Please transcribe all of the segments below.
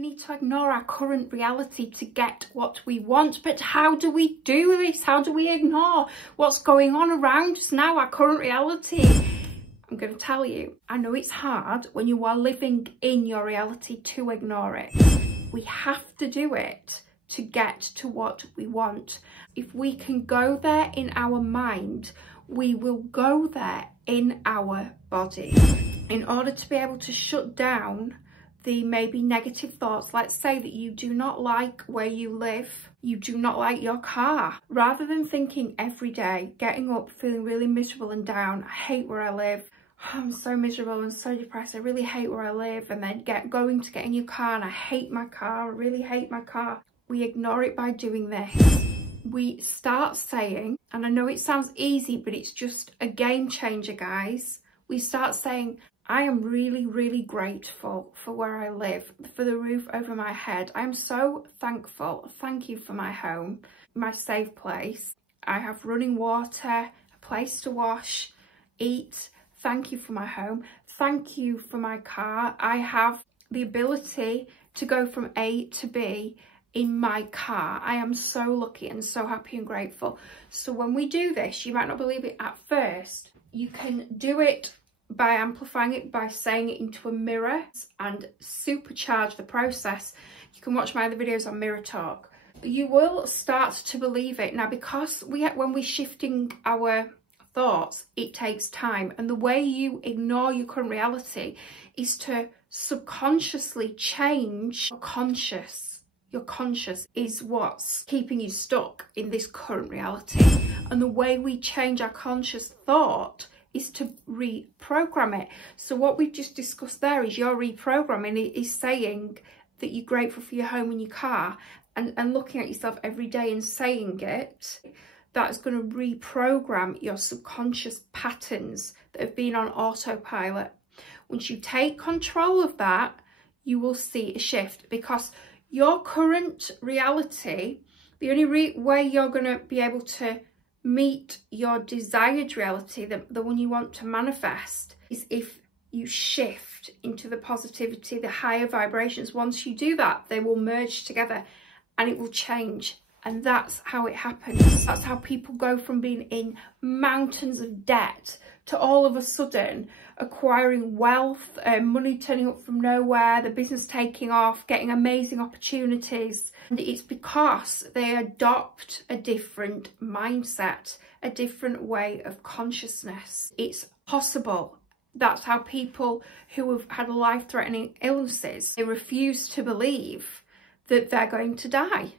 need to ignore our current reality to get what we want. But how do we do this? How do we ignore what's going on around us now, our current reality? I'm going to tell you, I know it's hard when you are living in your reality to ignore it. We have to do it to get to what we want. If we can go there in our mind, we will go there in our body. In order to be able to shut down the maybe negative thoughts, let's say that you do not like where you live, you do not like your car. Rather than thinking every day, getting up, feeling really miserable and down, I hate where I live, I'm so miserable and so depressed, I really hate where I live, and then going to get a new car and I hate my car, I really hate my car. We ignore it by doing this. We start saying, and I know it sounds easy, but it's just a game changer, guys. We start saying, I am really, really grateful for where I live, for the roof over my head. I'm so thankful. Thank you for my home, my safe place. I have running water, a place to wash, eat. Thank you for my home. Thank you for my car. I have the ability to go from A to B in my car. I am so lucky and so happy and grateful. So when we do this, you might not believe it at first. You can do it by amplifying it, by saying it into a mirror and supercharge the process. You can watch my other videos on mirror talk. You will start to believe it. Now, because when we're shifting our thoughts, it takes time. And the way you ignore your current reality is to subconsciously change your conscious. Your conscious is what's keeping you stuck in this current reality. And the way we change our conscious thought is to reprogram it. So what we've just discussed there is your reprogramming. It is saying that you're grateful for your home and your car, and looking at yourself every day and saying it. That's going to reprogram your subconscious patterns that have been on autopilot. Once you take control of that, you will see a shift, because your current reality, the only way you're going to be able to meet your desired reality, the one you want to manifest, is if you shift into the positivity, the higher vibrations. Once you do that, they will merge together and it will change. And that's how it happens. That's how people go from being in mountains of debt to all of a sudden acquiring wealth, money turning up from nowhere, the business taking off, getting amazing opportunities. And it's because they adopt a different mindset, a different way of consciousness. It's possible. That's how people who have had life-threatening illnesses, they refuse to believe that they're going to die.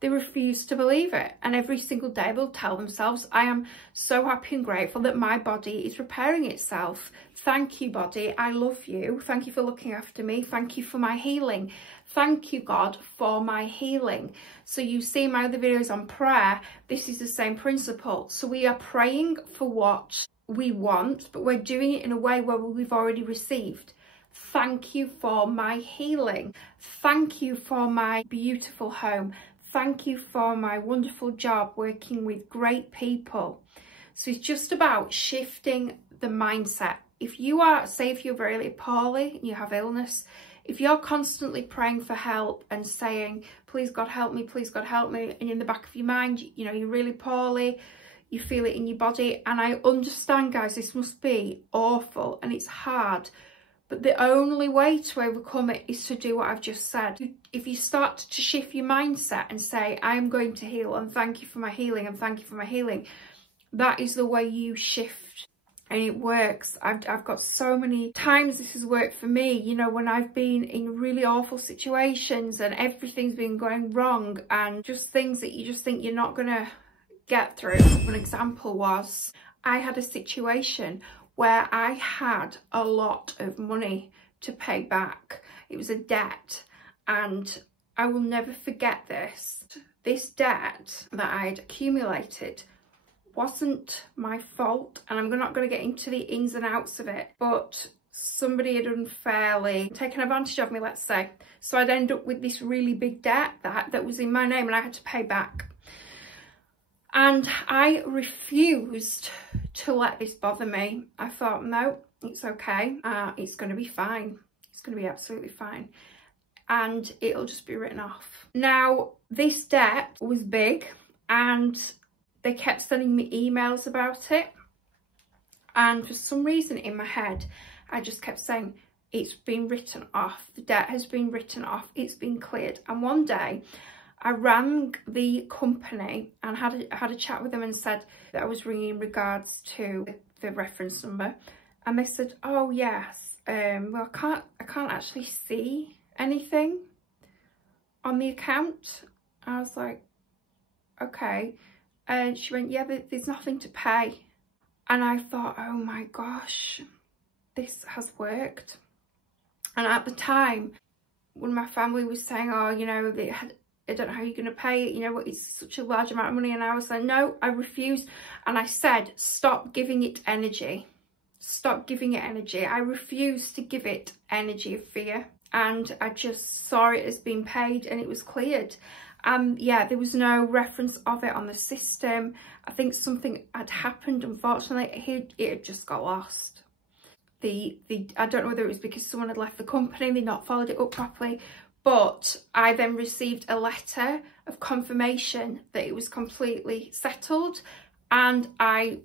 They refuse to believe it, and every single day they'll tell themselves, I am so happy and grateful that my body is repairing itself. Thank you, body, I love you. Thank you for looking after me. Thank you for my healing. Thank you, God, for my healing. So you see my other videos on prayer, this is the same principle. So we are praying for what we want, but we're doing it in a way where we've already received. Thank you for my healing. Thank you for my beautiful home. Thank you for my wonderful job working with great people. So it's just about shifting the mindset. If you are, say if you're very poorly and you have illness, if you're constantly praying for help and saying, please God help me, please God help me, and in the back of your mind, you know, you're really poorly, you feel it in your body. And I understand, guys, this must be awful and it's hard. But the only way to overcome it is to do what I've just said. If you start to shift your mindset and say, I am going to heal and thank you for my healing and thank you for my healing, that is the way you shift. And it works. I've got so many times this has worked for me, you know, when I've been in really awful situations and everything's been going wrong and just things that you just think you're not going to get through. One example was I had a situation where I had a lot of money to pay back. It was a debt, and I will never forget this. This debt that I'd accumulated wasn't my fault, and I'm not going to get into the ins and outs of it, but somebody had unfairly taken advantage of me, let's say. So I'd end up with this really big debt that was in my name and I had to pay back. And I refused to let this bother me. I thought, no, it's okay. It's going to be fine. It's going to be absolutely fine. and it'll just be written off. Now, this debt was big and they kept sending me emails about it. And for some reason in my head, I just kept saying, it's been written off. The debt has been written off. It's been cleared. And one day I rang the company and had a chat with them and said that I was ringing in regards to the reference number. And they said, oh yes, well, I can't actually see anything on the account. I was like, okay. And she went, yeah, there's nothing to pay. And I thought, oh my gosh, this has worked. And at the time, when my family was saying, oh, you know, I don't know how you're going to pay it, you know, it's such a large amount of money. And I was like, no, I refuse. And I said, stop giving it energy. Stop giving it energy. I refuse to give it energy of fear. And I just saw it as being paid and it was cleared. Yeah, there was no reference of it on the system. I think something had happened, unfortunately. It had just got lost. I don't know whether it was because someone had left the company and they'd not followed it up properly, but I then received a letter of confirmation that it was completely settled, and I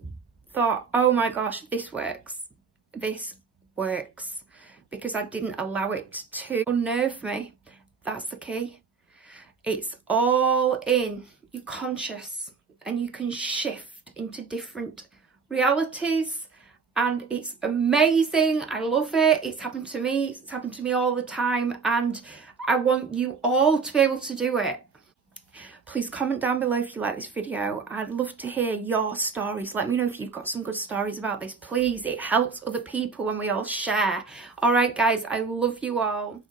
thought, oh my gosh, this works. This works, because I didn't allow it to unnerve me. That's the key. It's all in your conscious, and you can shift into different realities, and it's amazing. I love it. It's happened to me. It's happened to me all the time, and I want you all to be able to do it. Please comment down below if you like this video. I'd love to hear your stories. Let me know if you've got some good stories about this. Please, it helps other people when we all share. All right, guys, I love you all.